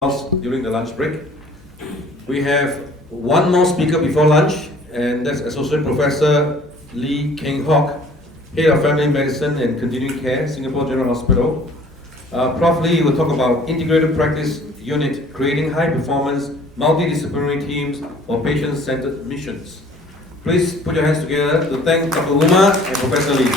during the lunch break. We have one more speaker before lunch, and that's Associate Professor Lee Keng Hock, Head of Family Medicine and Continuing Care, Singapore General Hospital. Prof. Lee will talk about Integrated Practice Unit, creating high-performance, multidisciplinary teams for patient-centered missions. Please put your hands together to thank Dr. Umar and Professor Lee.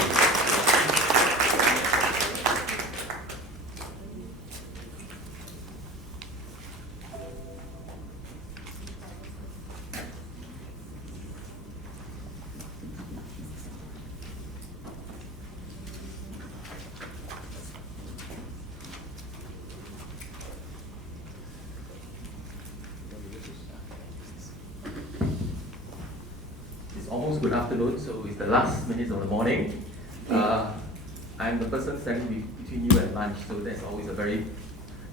Almost good afternoon, so it's the last minutes of the morning. I'm the person standing between you and lunch, so that's always a very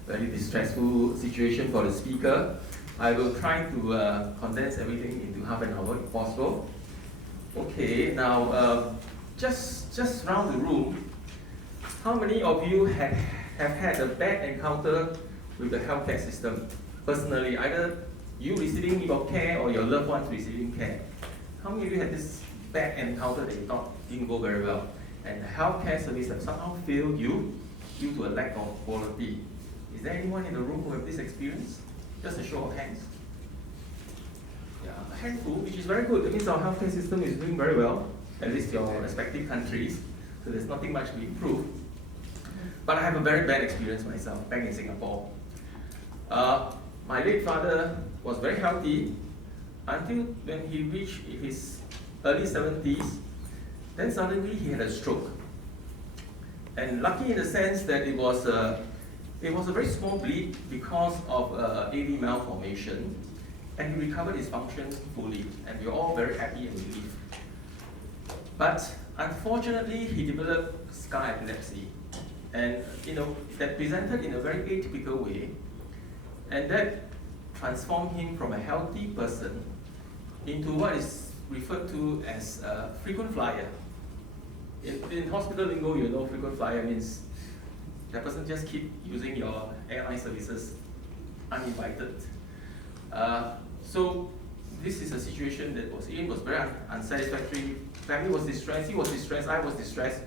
distressful situation for the speaker. I will try to condense everything into half an hour if possible. Okay, now just round the room, how many of you have had a bad encounter with the healthcare system personally, either you receiving your care or your loved ones receiving care? How many of you had this bad encounter that you thought didn't go very well, and the healthcare service have somehow failed you due to a lack of quality? Is there anyone in the room who have this experience? Just a show of hands. Yeah, a handful, which is very good. That means our healthcare system is doing very well, at least your respective countries, so there's nothing much to improve. But I have a very bad experience myself back in Singapore. My late father was very healthy until when he reached his early 70s, then suddenly he had a stroke. And lucky in the sense that it was a very small bleed because of AV malformation, and he recovered his functions fully, and we were all very happy and relieved. But unfortunately, he developed scar epilepsy, and that presented in a very atypical way, and that transformed him from a healthy person into what is referred to as a frequent flyer. In hospital lingo, frequent flyer means that person just keep using your airline services uninvited. So this is a situation that was very unsatisfactory. Family was distressed, he was distressed, I was distressed,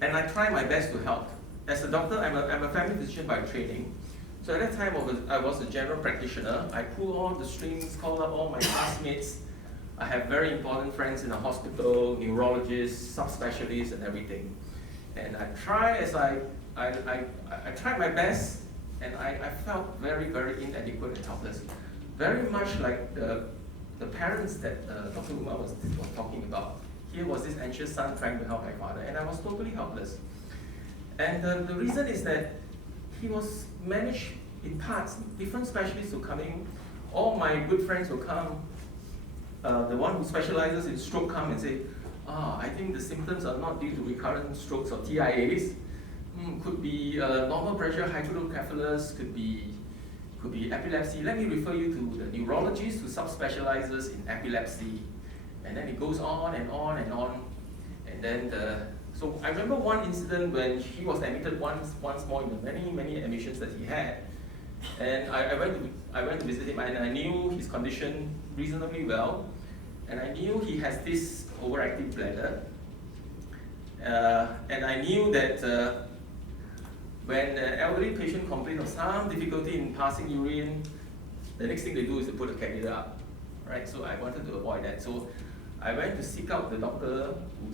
and I tried my best to help. As a doctor, I'm a family physician by training. So at that time, I was a general practitioner. I pulled all the strings, called up all my classmates. I have very important friends in the hospital, neurologists, subspecialists, and everything. And I tried I tried my best, and I felt very, very inadequate and helpless. Very much like the parents that Dr. Umar was talking about. Here was this anxious son trying to help my father, and I was totally helpless. And the reason is that he was managed in parts. Different specialists were coming. All my good friends will come. The one who specializes in stroke come and say, I think the symptoms are not due to recurrent strokes or TIAs. Could be normal pressure hydrocephalus, could be epilepsy. Let me refer you to the neurologist who subspecializes in epilepsy. And then it goes on and on and on. And then so I remember one incident when he was admitted once more in the many admissions that he had, and I went to visit him, and I knew his condition reasonably well, and I knew he has this overactive bladder, and I knew that when an elderly patient complains of some difficulty in passing urine, the next thing they do is to put a catheter up, right? So I wanted to avoid that. So I went to seek out the doctor who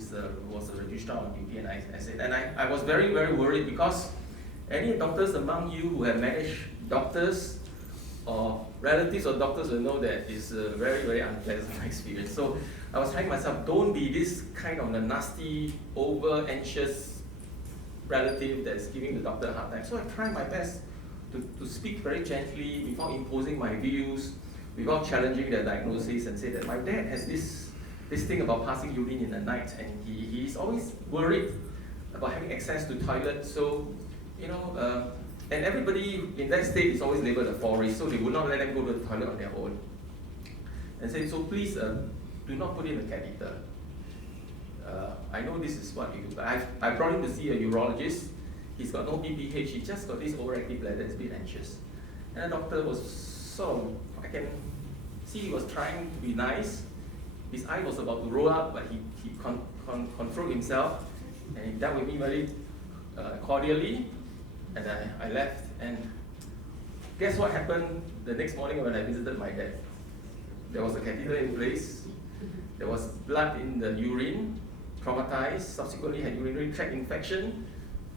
was a registrar on duty, and I said, and I was very, very worried because any doctors among you who have managed doctors or relatives of doctors will know that it's a very, very unpleasant experience. So I was telling myself, don't be this kind of a nasty, over-anxious relative that's giving the doctor a hard time. So I tried my best to speak very gently without imposing my views, without challenging their diagnosis, and say that my dad has this thing about passing urine in the night, and he's always worried about having access to toilet. So, and everybody in that state is always labeled a fall risk, so they would not let them go to the toilet on their own. And say, so please do not put in a catheter. I know this is what you do, but I brought him to see a urologist. He's got no BPH, he just got this overactive bladder, it's a bit anxious. And the doctor was sort of, I can see he was trying to be nice. His eye was about to roll up, but he controlled himself, and he dealt with me very cordially, and I left. And guess what happened the next morning when I visited my dad? There was a catheter in place, there was blood in the urine, traumatized, subsequently had urinary tract infection,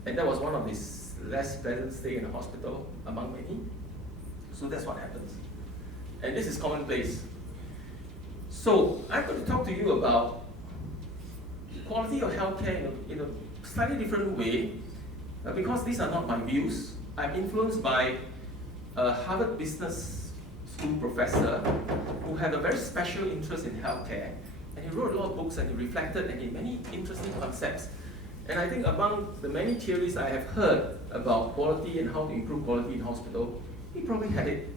and that was one of his less pleasant stay in the hospital among many. So that's what happens. And this is commonplace. So I'm going to talk to you about quality of healthcare in a slightly different way, because these are not my views. I'm influenced by a Harvard Business School professor who had a very special interest in healthcare, and he wrote a lot of books and he reflected and he had many interesting concepts. And I think among the many theories I have heard about quality and how to improve quality in hospital, he probably had it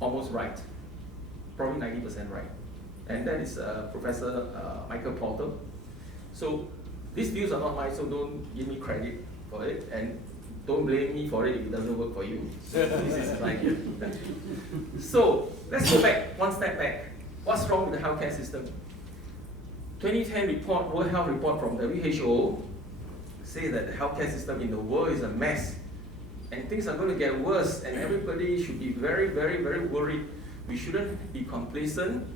almost right, probably 90% right. And that is Professor Michael Porter. So these views are not mine, so don't give me credit for it, and don't blame me for it if it doesn't work for you. This is my view. So let's go back, one step back. What's wrong with the healthcare system? 2010 report, World Health Report from WHO, say that the healthcare system in the world is a mess, and things are going to get worse, and everybody should be very, very, very worried. We shouldn't be complacent.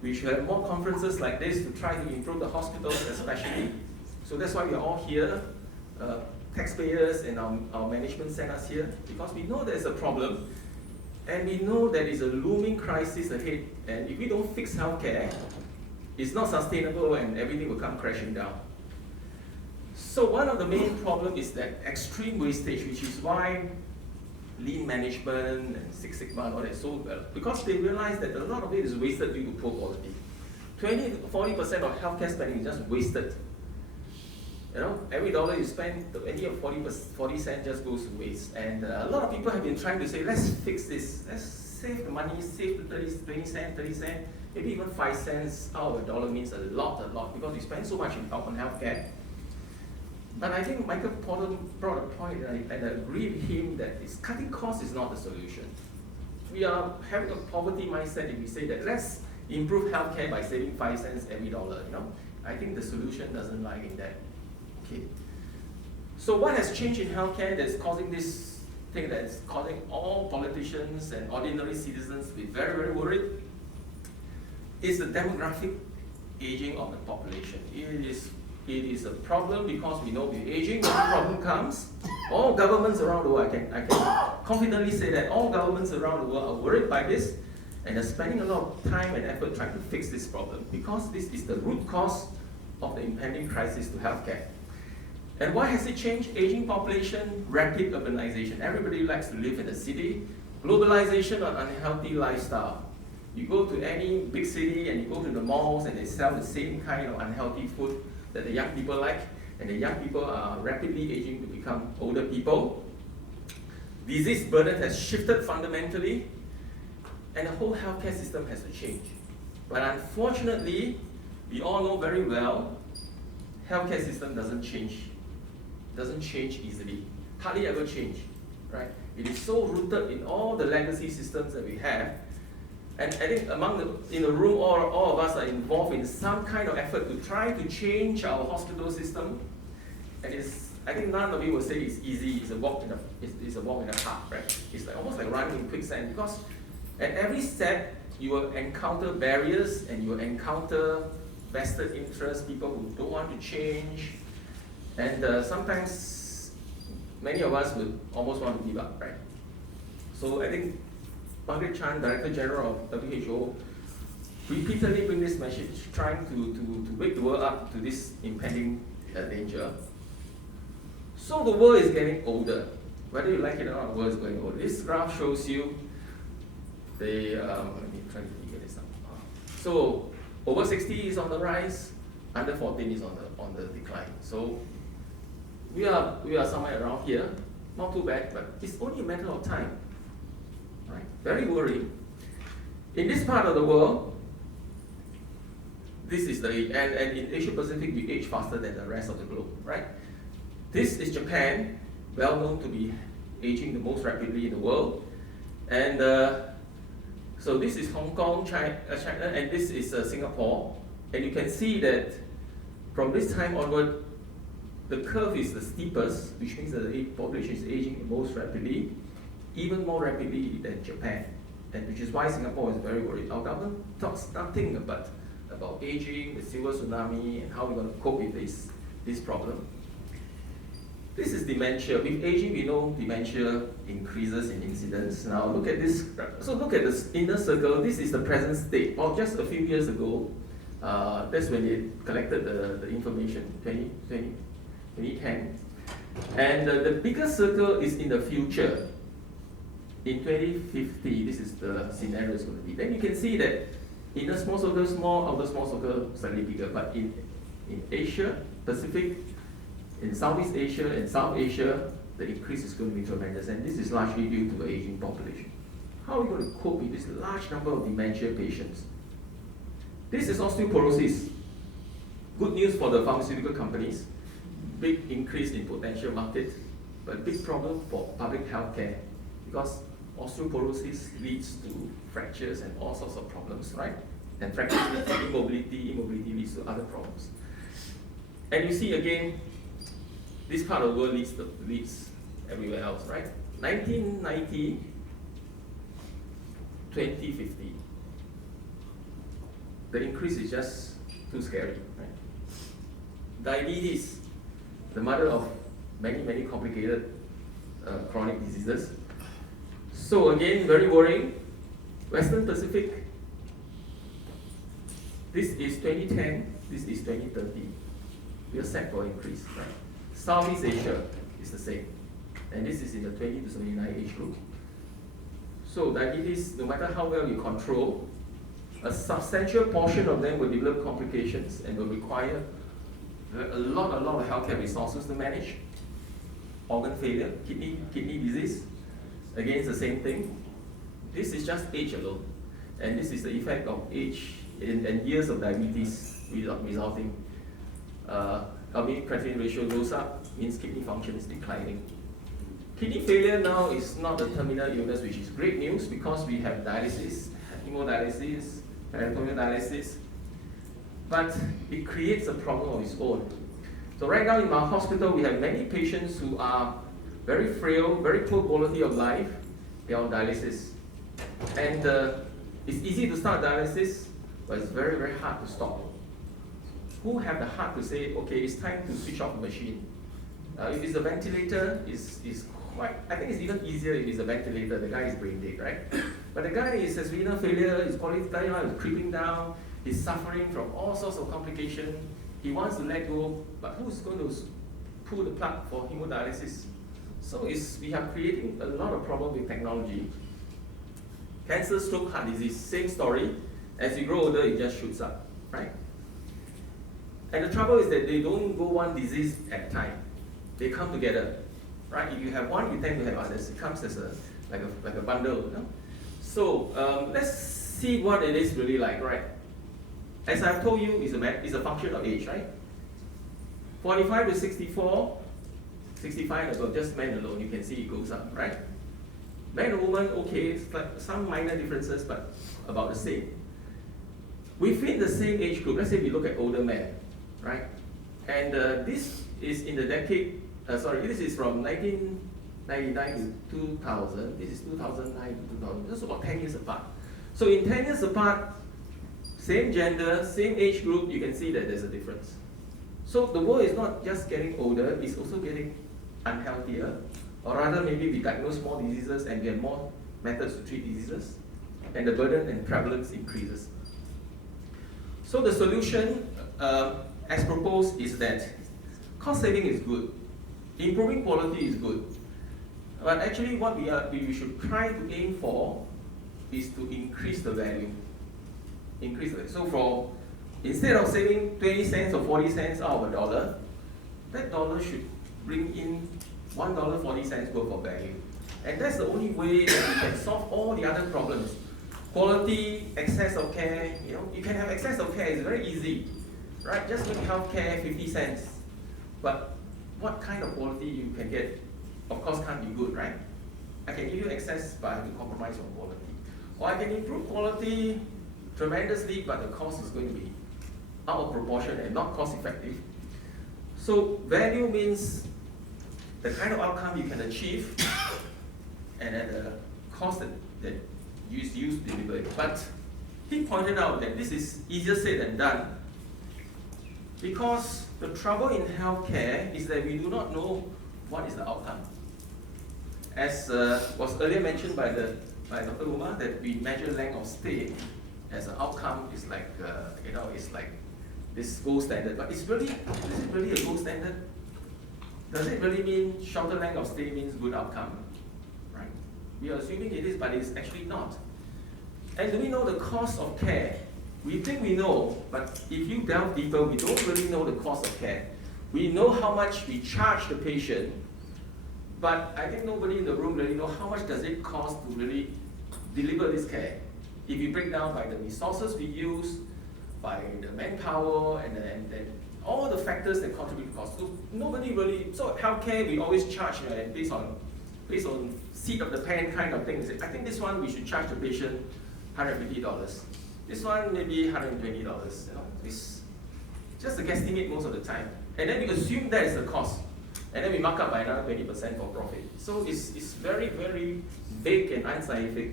We should have more conferences like this to try to improve the hospitals especially. So that's why we are all here. Taxpayers and our management sent us here, because we know there's a problem, and we know there is a looming crisis ahead, and if we don't fix healthcare, it's not sustainable and everything will come crashing down. So one of the main problems is that extreme wastage, which is why lean management and Six Sigma and all that so well, because they realize that a lot of it is wasted due to poor quality. 20 to 40% of healthcare spending is just wasted. You know, every dollar you spend, 20 or 40 cents just goes to waste. And a lot of people have been trying to say, let's fix this, let's save the money, save the 20 cents, 30 cents, maybe even 5 cents out of a dollar means a lot, because we spend so much on healthcare. But I think Michael Porter brought a point, and I agree with him, that cutting costs is not the solution. We are having a poverty mindset if we say that let's improve healthcare by saving 5 cents every dollar. You know, I think the solution doesn't lie in that. Okay. So what has changed in healthcare that's causing this thing, that's causing all politicians and ordinary citizens to be very, very worried, is the demographic aging of the population. It is a problem because we know with aging, when the problem comes, all governments around the world, I can confidently say that all governments around the world are worried by this, and they're spending a lot of time and effort trying to fix this problem, because this is the root cause of the impending crisis to healthcare. And why has it changed? Aging population, rapid urbanization. Everybody likes to live in the city. Globalization and unhealthy lifestyle. You go to any big city and you go to the malls and they sell the same kind of unhealthy food that the young people like, and the young people are rapidly aging to become older people. Disease burden has shifted fundamentally, and the whole healthcare system has to change. But unfortunately, we all know very well, healthcare system doesn't change easily, hardly ever change, right? It is so rooted in all the legacy systems that we have. And I think in the room, all of us are involved in some kind of effort to try to change our hospital system. And I think none of you will say it's easy. It's a walk in the park, right? It's almost like running in quicksand, because at every step you will encounter barriers and you will encounter vested interests, people who don't want to change, and sometimes many of us would almost want to give up, right? So I think Margaret Chan, Director General of WHO, repeatedly bring this message, trying to wake the world up to this impending danger. So the world is getting older. Whether you like it or not, the world is going older. This graph shows you let me try to figure this out. So over 60 is on the rise, under 14 is on the decline. So we are somewhere around here. Not too bad, but it's only a matter of time. Right? Very worrying. In this part of the world, this is the age, and in Asia Pacific, we age faster than the rest of the globe, right? This is Japan, well known to be aging the most rapidly in the world. And so this is Hong Kong, China, and this is Singapore. And you can see that from this time onward, the curve is the steepest, which means that the population is aging the most rapidly, even more rapidly than Japan. And which is why Singapore is very worried. Our government talks nothing about aging, the silver tsunami, and how we're going to cope with this problem. This is dementia. With aging, we know dementia increases in incidence. Now look at this. So look at this inner circle. This is the present state. Well, just a few years ago, that's when they collected the information, 2010. And the bigger circle is in the future. In 2050, this is the scenario is going to be. Then you can see that inner small circle small, outer small circle slightly bigger. But in Asia, Pacific, in Southeast Asia and South Asia, the increase is going to be tremendous, and this is largely due to the aging population. How are we going to cope with this large number of dementia patients? This is osteoporosis. Good news for the pharmaceutical companies, big increase in potential market, but big problem for public health care, because osteoporosis leads to fractures and all sorts of problems, right? And fractures lead to immobility, immobility leads to other problems. And you see again, this part of the world leads everywhere else, right? 1990, 2050. The increase is just too scary, right? Diabetes, the mother of many, many complicated chronic diseases. So again, very worrying. Western Pacific, this is 2010, this is 2030. We are set for increase, right? Southeast Asia is the same, and this is in the 20 to 79 age group. So diabetes, no matter how well you control, a substantial portion of them will develop complications and will require a lot of healthcare resources to manage. Organ failure, kidney disease, again it's the same thing. This is just age alone, and this is the effect of age and years of diabetes resulting. LV creatinine ratio goes up, means kidney function is declining. Kidney failure now is not a terminal illness, which is great news because we have dialysis, hemodialysis, peritoneal dialysis, but it creates a problem of its own. So right now in our hospital, we have many patients who are very frail, very poor quality of life. They are on dialysis. And it's easy to start dialysis, but it's very, very hard to stop. Who have the heart to say, okay, it's time to switch off the machine? If it's a ventilator, it's quite, I think it's even easier if it's a ventilator, the guy is brain dead, right? But the guy has renal failure, his quality of life is creeping down, he's suffering from all sorts of complications, he wants to let go, but who's going to pull the plug for hemodialysis? So we are creating a lot of problem with technology. Cancer, stroke, heart disease, same story. As you grow older, it just shoots up, right? And the trouble is that they don't go one disease at a time. They come together, right? If you have one, you tend to have others. It comes as like a bundle, you know? So let's see what it is really like, right? As I've told you, it's a function of age, right? 45 to 64, 65 and above, just men alone, you can see it goes up, right? Man and woman, okay, it's like some minor differences, but about the same. Within the same age group, let's say we look at older men, right? And this is in the decade, this is from 1999 to 2000, this is 2009 to 2000, this is about 10 years apart. So in 10 years apart, same gender, same age group, you can see that there's a difference. So the world is not just getting older, it's also getting unhealthier, or rather maybe we diagnose more diseases and we have more methods to treat diseases, and the burden and prevalence increases. So the solution, as proposed, is that cost saving is good, improving quality is good, but actually what we should try to aim for is to increase the value. So instead of saving 20 cents or 40 cents out of $1, that dollar should bring in $1.40 worth of value. And that's the only way that we can solve all the other problems. Quality, access of care, you can have access of care, it's very easy, right? Just make healthcare 50 cents. But what kind of quality you can get, of course, can't be good, right? I can give you access, but I have to compromise on quality. Or I can improve quality tremendously, but the cost is going to be out of proportion and not cost effective. So value means the kind of outcome you can achieve and at the cost that you use to deliver it. But he pointed out that this is easier said than done, because the trouble in healthcare is that we do not know what is the outcome. As was earlier mentioned by Dr. Umar, that we measure length of stay as an outcome is like it's like this gold standard. But is it really a gold standard? Does it really mean shorter length of stay means good outcome? Right? We are assuming it is, but it's actually not. And do we know the cost of care? We think we know, but if you delve deeper, we don't really know the cost of care. We know how much we charge the patient, but I think nobody in the room really know how much does it cost to really deliver this care. If you break down by the resources we use, by the manpower, and all the factors that contribute to cost. So nobody really, so healthcare we always charge based on seat of the pen kind of things. I think this one we should charge the patient $150. This one maybe $120. It's just a guesstimate most of the time. And then we assume that is the cost. And then we mark up by another 20% for profit. So it's very, very vague and unscientific.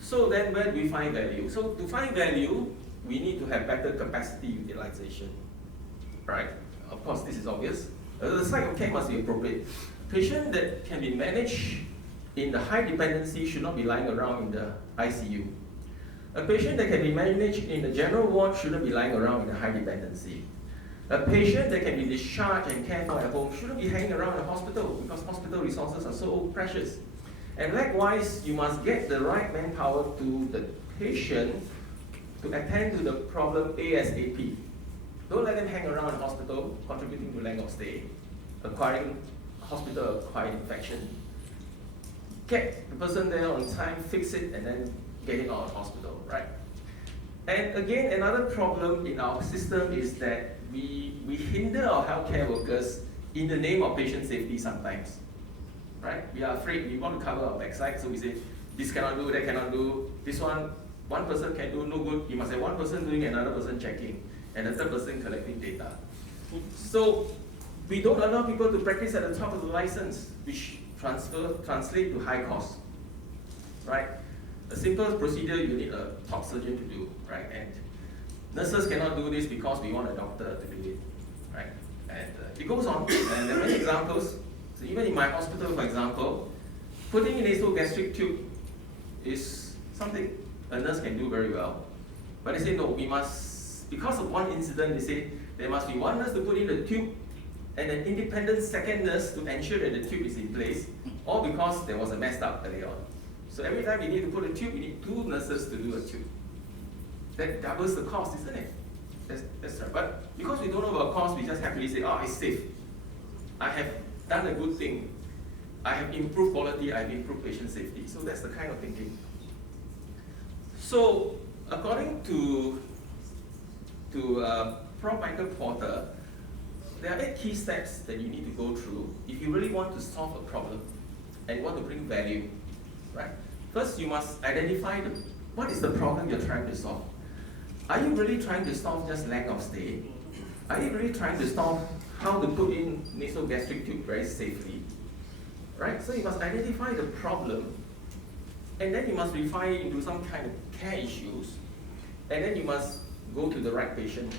So then where do we find value? So to find value, we need to have better capacity utilization. Right? Of course, this is obvious. The site of care must be appropriate. Patient that can be managed in the high dependency should not be lying around in the ICU. A patient that can be managed in the general ward shouldn't be lying around in the high dependency. A patient that can be discharged and cared for at home shouldn't be hanging around the hospital, because hospital resources are so precious. And likewise, you must get the right manpower to the patient to attend to the problem ASAP. Don't let them hang around the hospital, contributing to length of stay, acquiring hospital-acquired infection. Get the person there on time, fix it, and then get him out of hospital, right? And again, another problem in our system is that we hinder our healthcare workers in the name of patient safety sometimes, right? We are afraid, we want to cover our backside, so we say, this cannot do, that cannot do, this one person can do, no good, you must have one person doing, another person checking, and a third person collecting data. So we don't allow people to practice at the top of the license, which translate to high cost, right? A simple procedure you need a top surgeon to do, right? And nurses cannot do this because we want a doctor to do it, right? And it goes on, and there are many examples. So even in my hospital, for example, putting in nasogastric tube is something a nurse can do very well. But they say, no, we must, because of one incident, they say there must be one nurse to put in the tube and an independent second nurse to ensure that the tube is in place, all because there was a messed up early on. So every time we need to put a tube, we need two nurses to do a tube. That doubles the cost, isn't it? That's right. But because we don't know about cost, we just happily say, oh, it's safe. I have done a good thing. I have improved quality, I have improved patient safety. So that's the kind of thinking. So according to Prof. Michael Porter, there are 8 key steps that you need to go through if you really want to solve a problem and you want to bring value. Right? First, you must identify what is the problem you're trying to solve. Are you really trying to solve just length of stay? Are you really trying to solve how to put in nasogastric tube very safely? Right? So you must identify the problem, and then you must refine it into some kind of care issues, and then you must go to the right patient.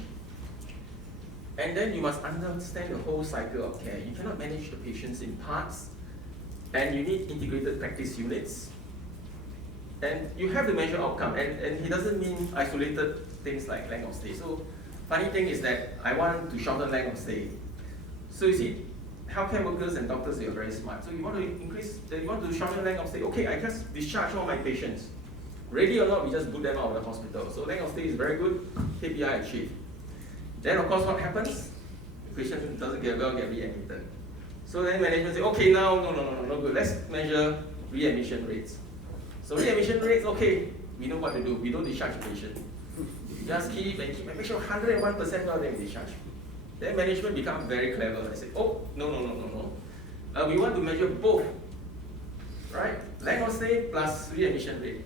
And then you must understand the whole cycle of care. You cannot manage the patients in parts, and you need integrated practice units. And you have to measure outcome, and he doesn't mean isolated things like length of stay. So, funny thing is that I want to shorten length of stay. So you see, healthcare workers and doctors, they are very smart. So you want to shorten length of stay. Okay, I just discharge all my patients. Ready or not, we just boot them out of the hospital. So length of stay is very good, KPI achieved. Then of course what happens? The patient doesn't get well, get readmitted. So then management say, okay, now, no good. Let's measure readmission rates. So readmission rates, okay, we know what to do. We don't discharge the patient. We just keep and make sure 101% of them discharge. Then management become very clever. They say, oh, no. We want to measure both right? Length of stay plus readmission rate.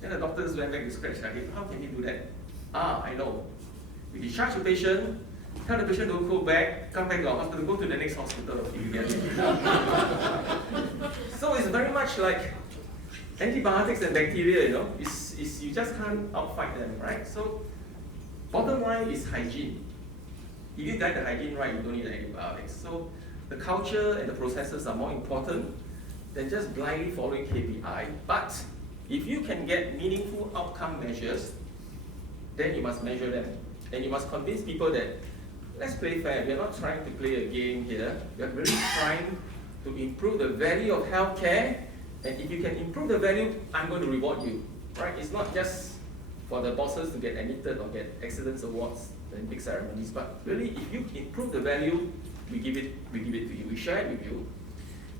Then the doctors went back to scratch their head. How can he do that? I know. We discharge the patient, tell the patient don't go back, come back to our hospital, go to the next hospital if you get it. So it's very much like antibiotics and bacteria, you know, you just can't outfight them, right? So bottom line is hygiene. If you guide the hygiene right, you don't need antibiotics. So the culture and the processes are more important than just blindly following KPI. But if you can get meaningful outcome measures, then you must measure them. And you must convince people that, let's play fair. We're not trying to play a game here. We're really trying to improve the value of healthcare. And if you can improve the value, I'm going to reward you. Right? It's not just for the bosses to get admitted or get excellence awards and big ceremonies, but really, if you improve the value, we give it to you. We share it with you.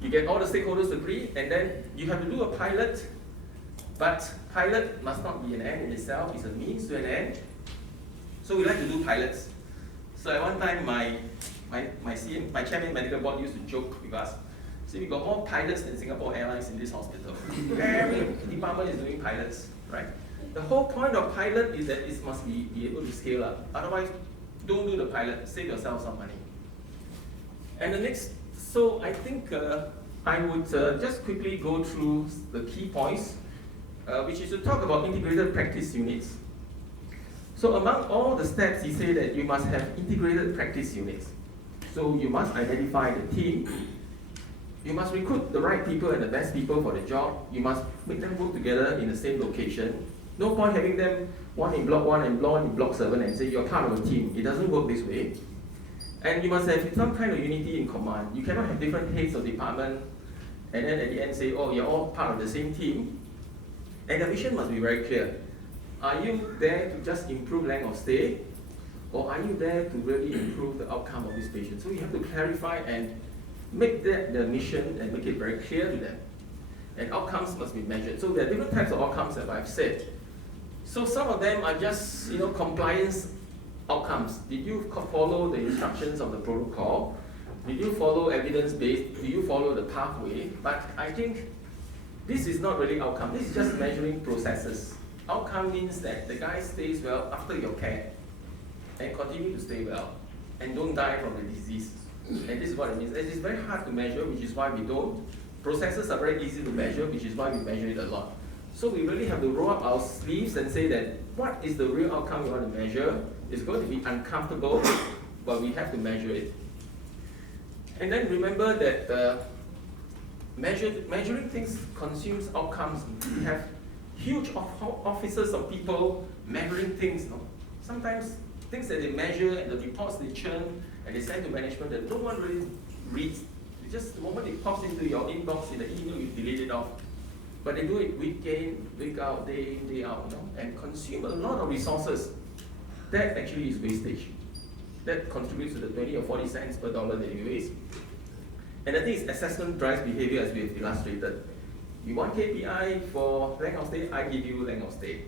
You get all the stakeholders to agree, and then you have to do a pilot. But pilot must not be an end in itself; it's a means to an end. So we like to do pilots. So at one time, my chairman medical board used to joke with us. So we got more pilots than Singapore Airlines in this hospital. Every department is doing pilots, right? The whole point of pilot is that it must be able to scale up. Otherwise, don't do the pilot. Save yourself some money. And the next, so I think I would just quickly go through the key points, which is to talk about integrated practice units. So among all the steps, he said that you must have integrated practice units. So you must identify the team. You must recruit the right people and the best people for the job. You must make them work together in the same location. No point having them one in block 1 and one in block 7 and say you're part of a team. It doesn't work this way. And you must have some kind of unity in command. You cannot have different heads of department and then at the end say, oh, you're all part of the same team. And the mission must be very clear. Are you there to just improve length of stay? Or are you there to really improve the outcome of this patient? So you have to clarify and make that the mission and make it very clear to them. And outcomes must be measured. So there are different types of outcomes that I've said. So some of them are just, compliance outcomes. Did you follow the instructions of the protocol? Did you follow evidence-based? Did you follow the pathway? But I think this is not really outcome. This is just measuring processes. Outcome means that the guy stays well after your care and continue to stay well and don't die from the disease. And this is what it means. It is very hard to measure, which is why we don't. Processes are very easy to measure, which is why we measure it a lot. So we really have to roll up our sleeves and say that what is the real outcome we want to measure? It's going to be uncomfortable, but we have to measure it. And then remember that measuring things consumes outcomes. We have huge offices of people measuring things. Sometimes things that they measure and the reports they churn and they send to management that no one really reads. It's just the moment it pops into your inbox in the email, you delete it off. But they do it week in, week out, day in, day out, and consume a lot of resources. That actually is wastage. That contributes to the 20 or 40 cents per dollar that you waste. And the thing is, assessment drives behavior as we have illustrated. You want KPI for length of stay, I give you length of stay.